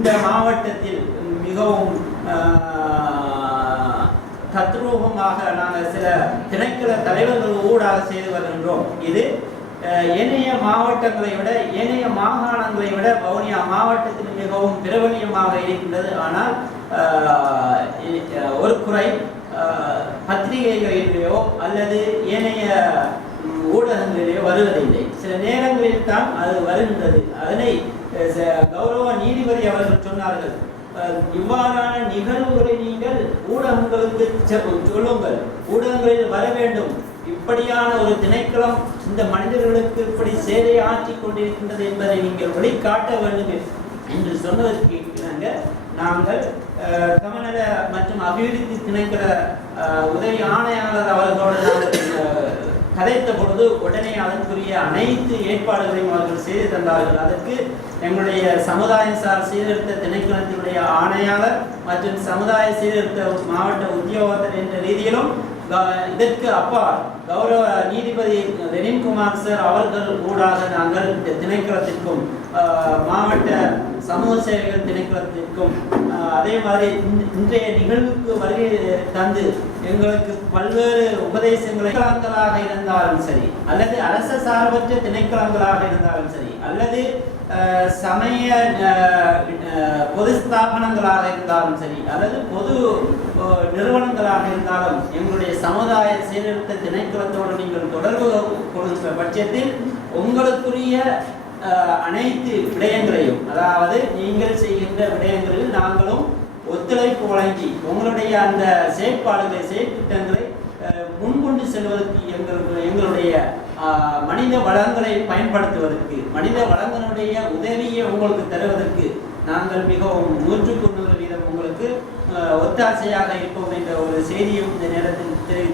இந்த மாவட்டத்தில் மிகவும் தத்ரூபமாக நாங்கள் சில திணைக்கள தலைவர்கள் ஊடாக செய்து வருகின்றோம். இது ஏனைய மாவட்டங்களை விட ஏனைய மாகாணங்களை விட வவுனியா மாவட்டத்தில் மிகவும் பிரபலியமாக இருக்கின்றது. ஆனால் ஒரு குறை, பத்திரிகைகளிலேயோ அல்லது ஏனைய ஊடகங்களிலேயோ வருவதில்லை. சில நேரங்களில் தான் அது வருகின்றது. அதனை கௌரவ நீதிபதி அவர்கள் சொன்னார்கள், இவ்வாறான நிகழ்வுகளை நீங்கள் ஊடகங்களுக்கு சொல்லுங்கள், ஊடகங்களில் வர வேண்டும். இப்படியான ஒரு திணைக்களம் இந்த மனிதர்களுக்கு இப்படி சேவை ஆற்றி கொண்டிருக்கின்றது என்பதை நீங்கள் வெளிக்காட்ட வேண்டும் என்று சொன்னதற்கு நாங்கள் கமநல மற்றும் அபிவிருத்தி திணைக்கள உதவி ஆணையாளர் அவர்களோடு கதைத்த பொழுது உடனே அதற்குரிய அனைத்து ஏற்பாடுகளையும் அவர்கள் செய்து தந்தார்கள். அதற்கு எங்களுடைய சமுதாய சார் சீர்திருத்த திணைக்களத்தினுடைய ஆணையாளர் மற்றும் சமுதாய சீர்திருத்த மாவட்ட உத்தியோகத்தர் என்ற ரீதியிலும் இதற்கு அப்பா கௌரவ நீதிபதி ரெனின்குமார் சார் அவர்கள் ஊடாக நாங்கள் இந்த திணைக்களத்திற்கும் மாவட்ட சமூக சேவைகள் திணைக்களத்திற்கும் அதே மாதிரி இன்றைய நிகழ்வுக்கு வருகை தந்து எங்களுக்கு பல்வேறு உபதேசங்களை திணைக்களங்களாக இருந்தாலும் சரி, அல்லது அரச சார்பற்ற திணைக்களங்களாக இருந்தாலும் சரி, அல்லது சமய பொது ஸ்தாபனங்களாக இருந்தாலும் சரி, அல்லது பொது நிறுவனங்களாக இருந்தாலும் எங்களுடைய சமுதாய சீர்திருத்த திணைக்களத்தோடு நீங்கள் தொடர்பு கொள்கின்ற பட்சத்தில் உங்களுக்குரிய அனைத்து விடயங்களையும், அதாவது நீங்கள் செய்கின்ற விடயங்களில் நாங்களும் ஒத்துழைப்பு வழங்கி உங்களுடைய அந்த செயற்பாடுகளை செயற்திட்டங்களை முன்கொண்டு செல்வதற்கு எங்களுடைய மனித வளங்களை பயன்படுத்துவதற்கு, மனித வளங்களுடைய உதவியை உங்களுக்கு தருவதற்கு நாங்கள் மிகவும் 100% உங்களுக்கு ஒத்தாசையாக இருப்போம் என்ற ஒரு செய்தியும் இந்த நேரத்தில் தெரிவித்து